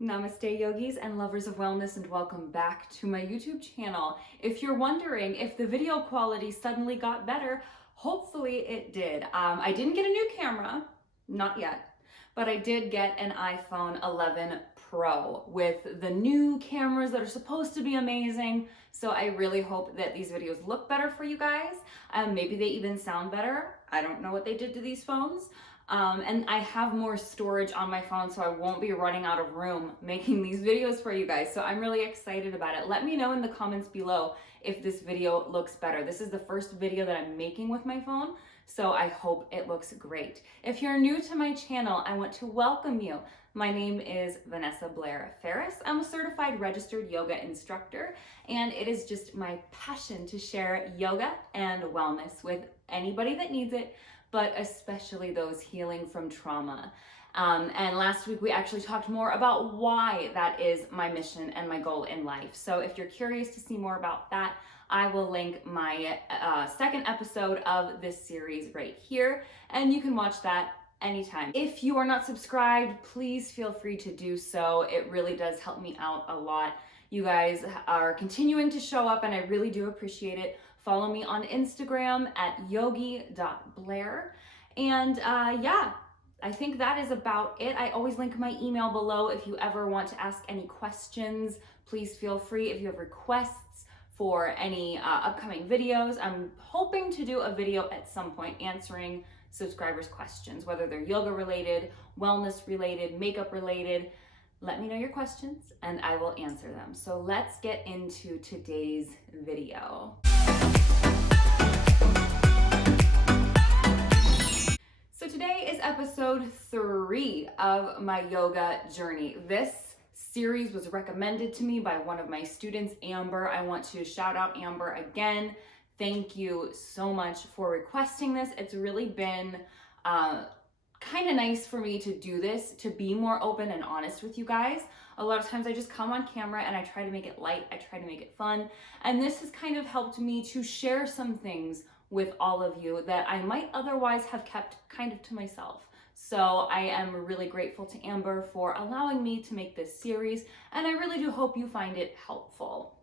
Namaste yogis and lovers of wellness, and welcome back to my YouTube channel. If you're wondering if the video quality suddenly got better, hopefully it did. I didn't get a new camera, not yet, but I did get an iPhone 11 Pro with the new cameras that are supposed to be amazing. So I really hope that these videos look better for you guys. Maybe they even sound better. I don't know what they did to these phones. And I have more storage on my phone, so I won't be running out of room making these videos for you guys. So I'm really excited about it. Let me know in the comments below if this video looks better. This is the first video that I'm making with my phone, so I hope it looks great. If you're new to my channel, I want to welcome you. My name is Vanessa Blair Ferris. I'm a certified registered yoga instructor, and it is just my passion to share yoga and wellness with anybody that needs it, but especially those healing from trauma. And last week we actually talked more about why that is my mission and my goal in life. So if you're curious to see more about that, I will link my second episode of this series right here, and you can watch that anytime. If you are not subscribed, please feel free to do so. It really does help me out a lot. You guys are continuing to show up, and I really do appreciate it. Follow me on Instagram at yogi.blair. And yeah, I think that is about it. I always link my email below if you ever want to ask any questions. Please feel free if you have requests for any upcoming videos. I'm hoping to do a video at some point answering subscribers' questions, whether they're yoga related, wellness related, makeup related. Let me know your questions and I will answer them. So let's get into today's video. So today is episode 3 of my yoga journey. This series was recommended to me by one of my students, Amber. I want to shout out Amber again. Thank you so much for requesting this. It's really been kind of nice for me to do this, to be more open and honest with you guys. A lot of times I just come on camera and I try to make it light, I try to make it fun, and this has kind of helped me to share some things with all of you that I might otherwise have kept kind of to myself. So I am really grateful to Amber for allowing me to make this series, and I really do hope you find it helpful.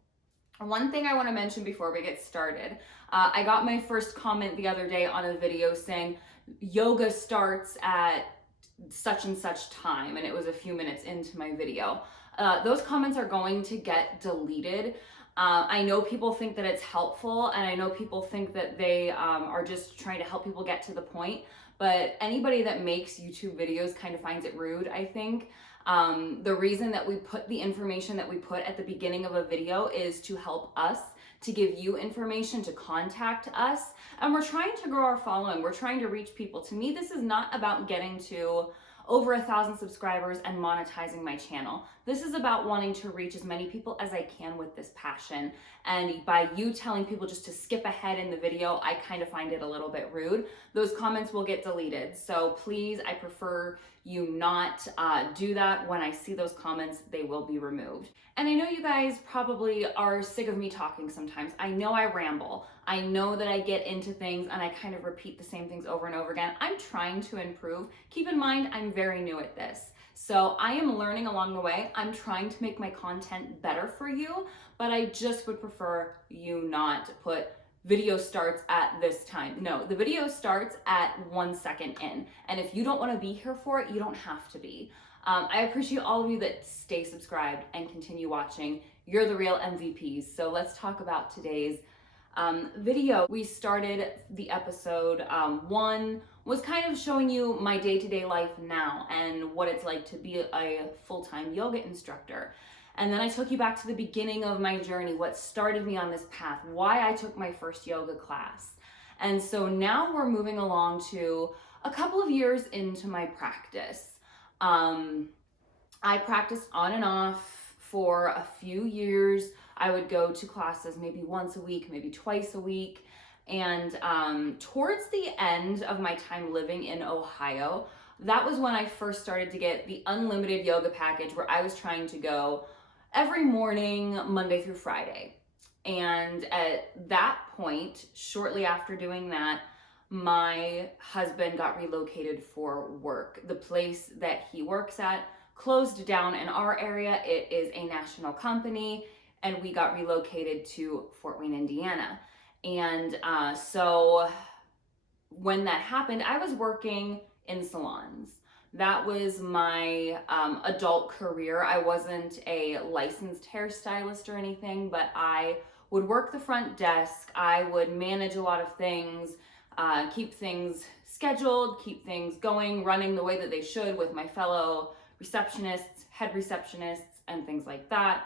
One thing I want to mention before we get started, I got my first comment the other day on a video saying yoga starts at such and such time, and it was a few minutes into my video. Those comments are going to get deleted. I know people think that it's helpful, and I know people think that they are just trying to help people get to the point, but anybody that makes YouTube videos kind of finds it rude, I think. The reason that we put the information that we put at the beginning of a video is to help us, to give you information, to contact us, and we're trying to grow our following. We're trying to reach people. To me, this is not about getting to over 1,000 subscribers and monetizing my channel. This is about wanting to reach as many people as I can with this passion. And by you telling people just to skip ahead in the video, I kind of find it a little bit rude. Those comments will get deleted. So please, I prefer you not do that. When I see those comments, they will be removed. And I know you guys probably are sick of me talking sometimes. I know I ramble. I know that I get into things and I kind of repeat the same things over and over again. I'm trying to improve. Keep in mind, I'm very new at this. So I am learning along the way. I'm trying to make my content better for you, but I just would prefer you not put video starts at this time. No, the video starts at 1 second in. And if you don't want to be here for it, you don't have to be. I appreciate all of you that stay subscribed and continue watching. You're the real MVPs. So let's talk about today's video. We started the episode 1 was kind of showing you my day-to-day life now and what it's like to be a full-time yoga instructor. And then I took you back to the beginning of my journey, what started me on this path, why I took my first yoga class. And so now we're moving along to a couple of years into my practice. I practiced on and off for a few years. I would go to classes maybe once a week, maybe twice a week. And towards the end of my time living in Ohio, that was when I first started to get the unlimited yoga package, where I was trying to go every morning, Monday through Friday. And at that point, shortly after doing that, my husband got relocated for work. The place that he works at closed down in our area. It is a national company, and we got relocated to Fort Wayne, Indiana. And so when that happened, I was working in salons. That was my adult career. I wasn't a licensed hairstylist or anything, but I would work the front desk. I would manage a lot of things, keep things scheduled, keep things going, running the way that they should with my fellow receptionists, head receptionists, and things like that.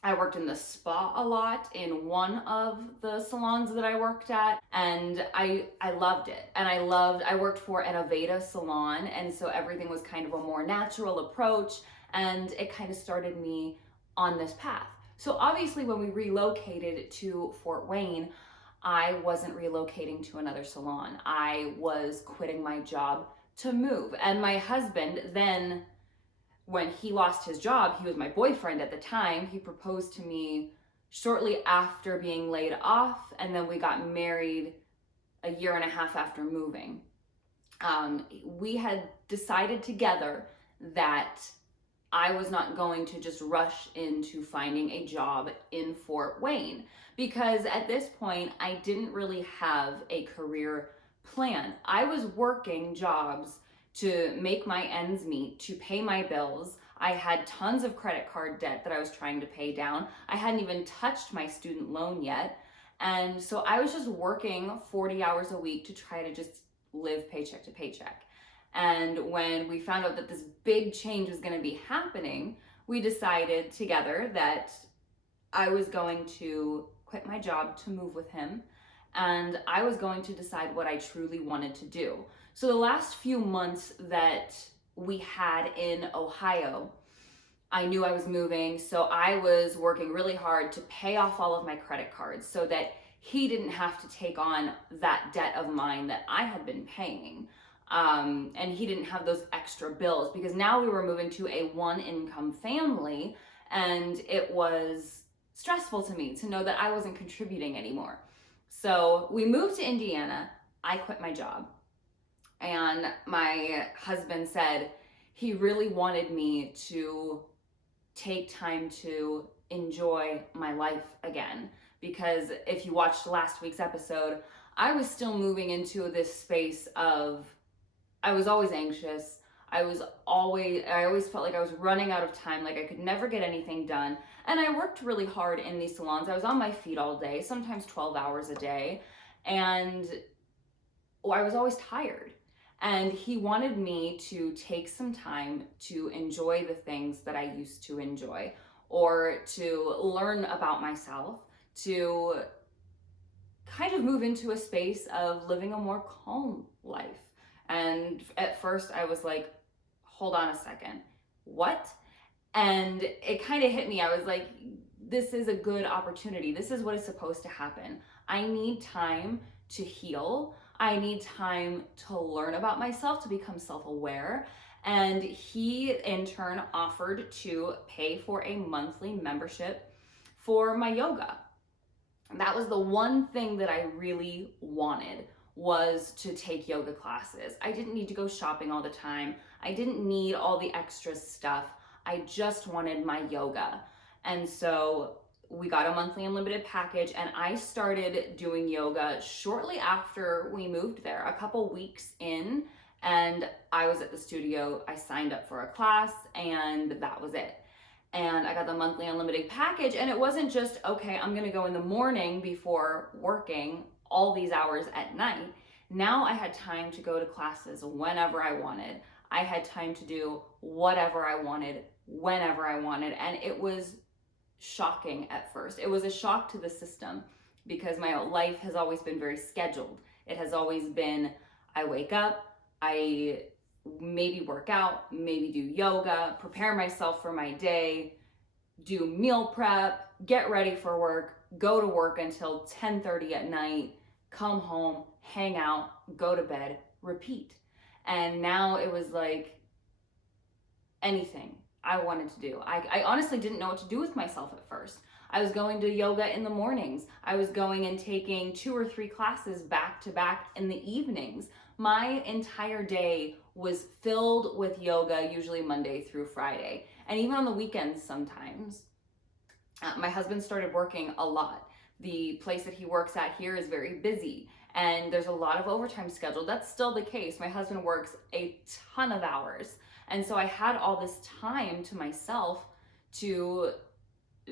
I worked in the spa a lot in one of the salons that I worked at, and I loved it. And I worked for an Aveda salon, and so everything was kind of a more natural approach, and it kind of started me on this path. So obviously when we relocated to Fort Wayne, I wasn't relocating to another salon. I was quitting my job to move. And my husband then, when he lost his job, he was my boyfriend at the time. He proposed to me shortly after being laid off, and then we got married a year and a half after moving. We had decided together that I was not going to just rush into finding a job in Fort Wayne, because at this point, I didn't really have a career plan. I was working jobs to make my ends meet, to pay my bills. I had tons of credit card debt that I was trying to pay down. I hadn't even touched my student loan yet. And so I was just working 40 hours a week to try to just live paycheck to paycheck. And when we found out that this big change was going to be happening, we decided together that I was going to quit my job to move with him, and I was going to decide what I truly wanted to do. So the last few months that we had in Ohio, I knew I was moving, so I was working really hard to pay off all of my credit cards so that he didn't have to take on that debt of mine that I had been paying. And he didn't have those extra bills, because now we were moving to a one-income family, and it was stressful to me to know that I wasn't contributing anymore. So we moved to Indiana. I quit my job. And my husband said he really wanted me to take time to enjoy my life again. Because if you watched last week's episode, I was still moving into this space of, I was always anxious. I always felt like I was running out of time, like I could never get anything done. And I worked really hard in these salons. I was on my feet all day, sometimes 12 hours a day. And I was always tired. And he wanted me to take some time to enjoy the things that I used to enjoy, or to learn about myself, to kind of move into a space of living a more calm life. And at first I was like, hold on a second, what? And it kind of hit me. I was like, this is a good opportunity. This is what is supposed to happen. I need time to heal. I need time to learn about myself, to become self-aware. And he in turn offered to pay for a monthly membership for my yoga. And that was the one thing that I really wanted, was to take yoga classes. I didn't need to go shopping all the time. I didn't need all the extra stuff. I just wanted my yoga. And so we got a monthly unlimited package, and I started doing yoga shortly after we moved there, a couple weeks in, and I was at the studio. I signed up for a class, and that was it. And I got the monthly unlimited package, and it wasn't just, okay, I'm gonna go in the morning before working all these hours at night. Now I had time to go to classes whenever I wanted. I had time to do whatever I wanted, whenever I wanted, and it was shocking at first. It was a shock to the system, because my life has always been very scheduled. It has always been, I wake up, I maybe work out, maybe do yoga, prepare myself for my day, do meal prep, get ready for work, go to work until 10:30 at night, come home, hang out, go to bed, repeat. And now it was like anything I wanted to do. I honestly didn't know what to do with myself at first. I was going to yoga in the mornings. I was going and taking 2 or 3 classes back to back in the evenings. my entire day was filled with yoga, usually Monday through Friday, and even on the weekends sometimes. My husband started working a lot. The place that he works at here is very busy, and there's a lot of overtime scheduled. That's still the case. My husband works a ton of hours, and so I had all this time to myself to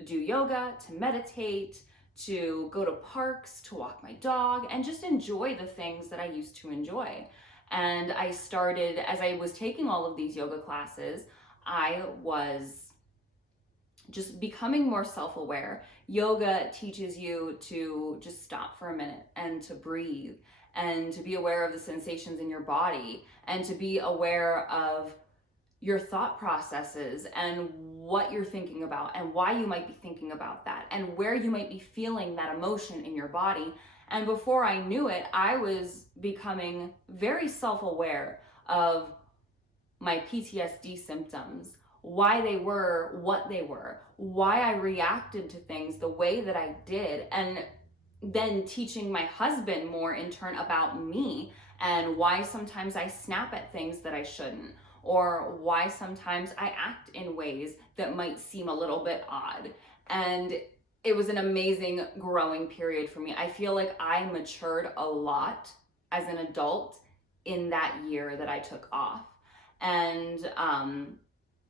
do yoga, to meditate, to go to parks, to walk my dog, and just enjoy the things that I used to enjoy. And I started, as I was taking all of these yoga classes, I was just becoming more self-aware. Yoga teaches you to just stop for a minute and to breathe and to be aware of the sensations in your body and to be aware of your thought processes and what you're thinking about and why you might be thinking about that and where you might be feeling that emotion in your body. And before I knew it, I was becoming very self-aware of my PTSD symptoms, why they were what they were, why I reacted to things the way that I did, and then teaching my husband more in turn about me and why sometimes I snap at things that I shouldn't, or why sometimes I act in ways that might seem a little bit odd. And it was an amazing growing period for me. I feel like I matured a lot as an adult in that year that I took off. And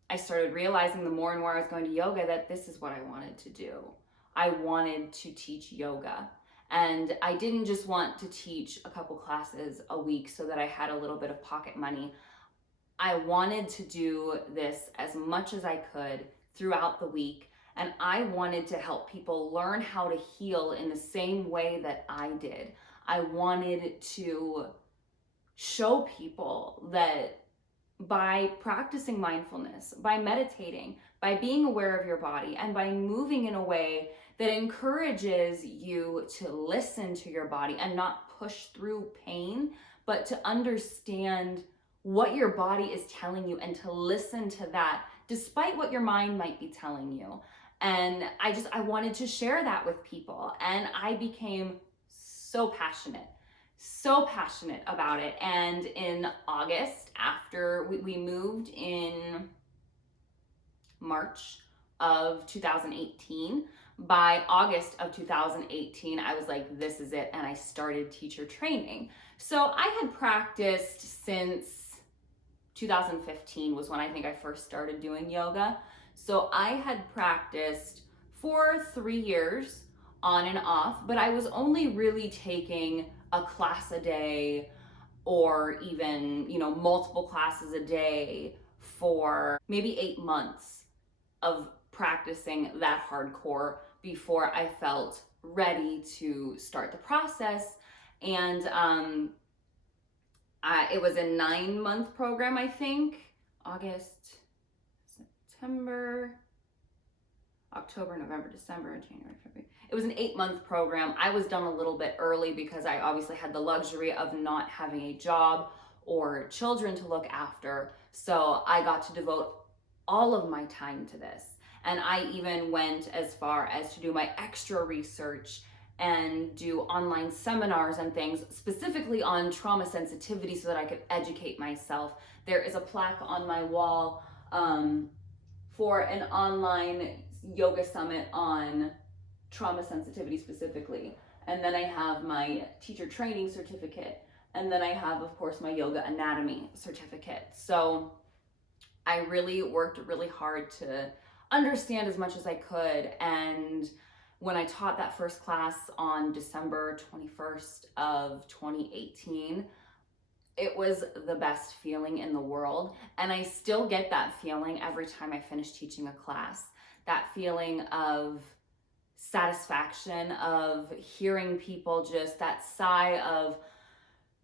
I started realizing the more and more I was going to yoga that this is what I wanted to do. I wanted to teach yoga. And I didn't just want to teach a couple classes a week so that I had a little bit of pocket money. I wanted to do this as much as I could throughout the week, and I wanted to help people learn how to heal in the same way that I did. I wanted to show people that by practicing mindfulness, by meditating, by being aware of your body, and by moving in a way that encourages you to listen to your body and not push through pain, but to understand what your body is telling you and to listen to that despite what your mind might be telling you. And I wanted to share that with people, and I became so passionate about it. And in August, after we moved in March of 2018, by August of 2018, I was like, this is it. And I started teacher training. So I had practiced since 2015 was when I think I first started doing yoga. So I had practiced for 3 years on and off, but I was only really taking a class a day or even, multiple classes a day for maybe 8 months of practicing that hardcore before I felt ready to start the process. And it was a 9-month program, I think. August, September, October, November, December, January, February. It was an 8-month program. I was done a little bit early because I obviously had the luxury of not having a job or children to look after. So I got to devote all of my time to this. And I even went as far as to do my extra research and do online seminars and things specifically on trauma sensitivity so that I could educate myself. There is a plaque on my wall for an online yoga summit on trauma sensitivity specifically. And then I have my teacher training certificate. And then I have, of course, my yoga anatomy certificate. So I really worked really hard to understand as much as I could. And when I taught that first class on December 21st of 2018, it was the best feeling in the world. And I still get that feeling every time I finish teaching a class. That feeling of satisfaction, of hearing people just that sigh of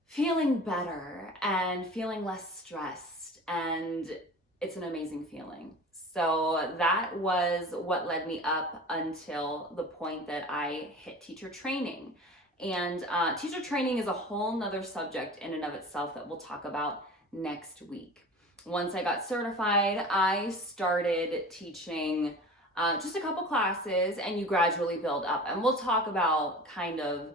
feeling better and feeling less stressed. And it's an amazing feeling. So that was what led me up until the point that I hit teacher training. And teacher training is a whole nother subject in and of itself that we'll talk about next week. Once I got certified, I started teaching just a couple classes, and you gradually build up. And we'll talk about kind of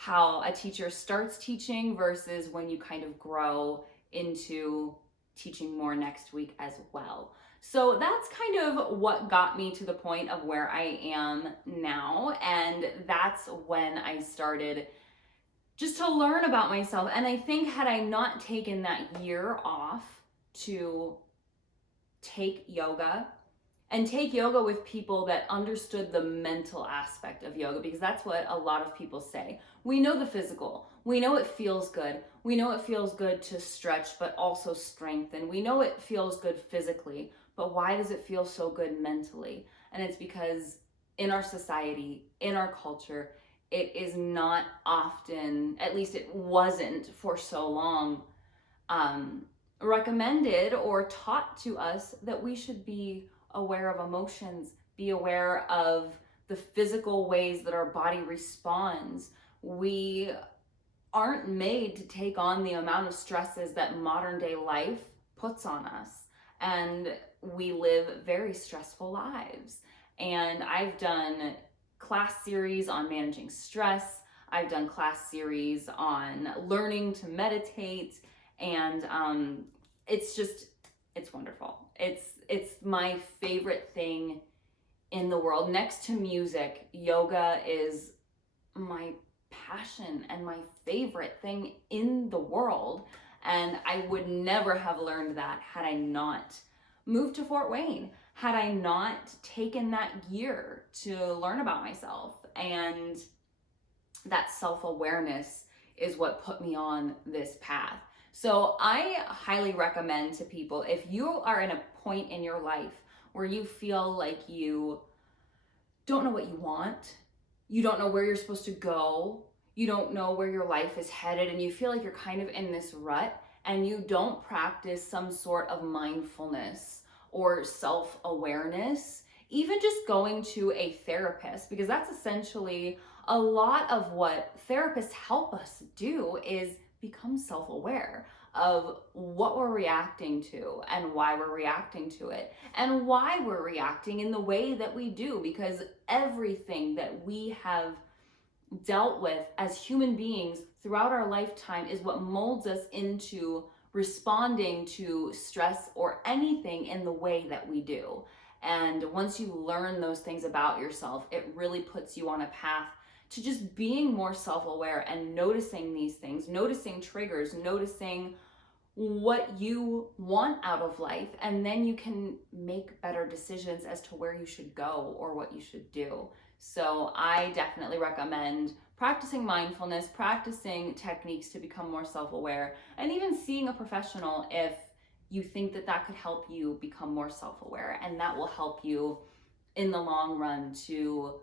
how a teacher starts teaching versus when you kind of grow into teaching more next week as well. So that's kind of what got me to the point of where I am now. And that's when I started just to learn about myself. And I think had I not taken that year off to take yoga and take yoga with people that understood the mental aspect of yoga, because that's what a lot of people say. We know the physical. We know it feels good. We know it feels good to stretch, but also strengthen. We know it feels good physically, but why does it feel so good mentally? And it's because in our society, in our culture, it is not often, at least it wasn't for so long, recommended or taught to us that we should be aware of emotions, be aware of the physical ways that our body responds. We aren't made to take on the amount of stresses that modern day life puts on us. And we live very stressful lives. And I've done class series on managing stress. I've done class series on learning to meditate. And it's wonderful. It's my favorite thing in the world. Next to music, yoga is my passion and my favorite thing in the world. And I would never have learned that had I not moved to Fort Wayne, had I not taken that year to learn about myself. And that self-awareness is what put me on this path. So I highly recommend to people, if you are in a point in your life where you feel like you don't know what you want, you don't know where you're supposed to go, you don't know where your life is headed, and you feel like you're kind of in this rut, and you don't practice some sort of mindfulness or self-awareness, even just going to a therapist, because that's essentially a lot of what therapists help us do, is become self-aware of what we're reacting to and why we're reacting to it and why we're reacting in the way that we do, because everything that we have dealt with as human beings throughout our lifetime is what molds us into responding to stress or anything in the way that we do. And once you learn those things about yourself, it really puts you on a path to just being more self-aware and noticing these things, noticing triggers, noticing what you want out of life, and then you can make better decisions as to where you should go or what you should do. So I definitely recommend practicing mindfulness, practicing techniques to become more self-aware, and even seeing a professional if you think that that could help you become more self-aware, and that will help you in the long run to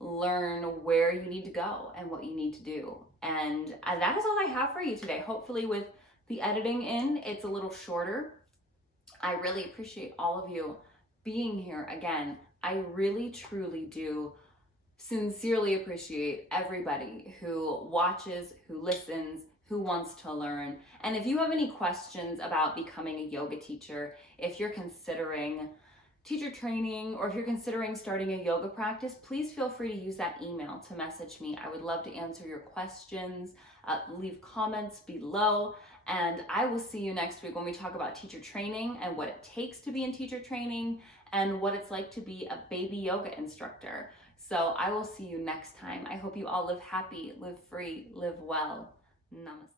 learn where you need to go and what you need to do. And that is all I have for you today. Hopefully with the editing in, it's a little shorter. I really appreciate all of you being here again. I really, truly do sincerely appreciate everybody who watches, who listens, who wants to learn. And if you have any questions about becoming a yoga teacher, if you're considering teacher training, or if you're considering starting a yoga practice, please feel free to use that email to message me. I would love to answer your questions. Leave comments below, and I will see you next week when we talk about teacher training and what it takes to be in teacher training and what it's like to be a baby yoga instructor. So I will see you next time. I hope you all live happy, live free, live well. Namaste.